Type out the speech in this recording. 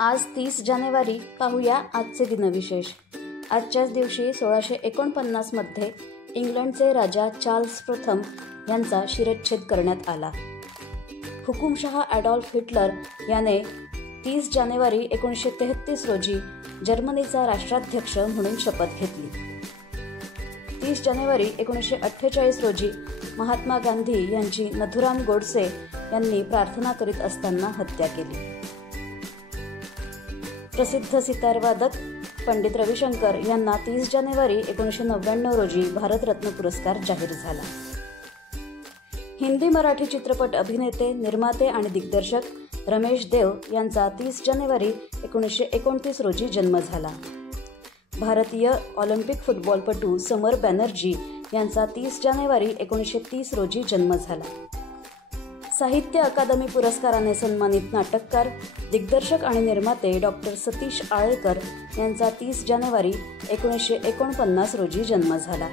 आज 30 जानेवारी पाहूया आजचे दिनविशेष। आजच्याच दिवशी 1649 मध्ये इंग्लंडचे राजा चार्ल्स प्रथम यांचा शिरच्छेद करण्यात आला। हुकुमशहा ॲडॉल्फ हिटलर याने 30 जानेवारी 1933 रोजी जर्मनीचा राष्ट्राध्यक्ष म्हणून शपथ घेतली। 30 जानेवारी 1948 रोजी महात्मा गांधी यांची नथुराम गोडसे यांनी प्रार्थना करीत असताना हत्या केली। प्रसिद्ध सितारवादक पंडित रविशंकर यांना 30 जानेवारी 1999 रोजी भारतरत्न पुरस्कार जाहीर झाला। हिंदी मराठी चित्रपट अभिनेते, निर्माते आणि दिग्दर्शक रमेश देव यांचा 30 जानेवारी 1929 रोजी जन्म झाला। भारतीय ऑलिम्पिक फुटबॉलपटू समर बॅनर्जी यांचा 30 जानेवारी 1930 रोजी जन्म झाला। साहित्य अकादमी पुरस्काराने सन्मानित नाटककार, दिग्दर्शक आणि निर्माते डॉक्टर सतीश आळेकर यांचा 30 जानेवारी 1949 रोजी जन्म झाला।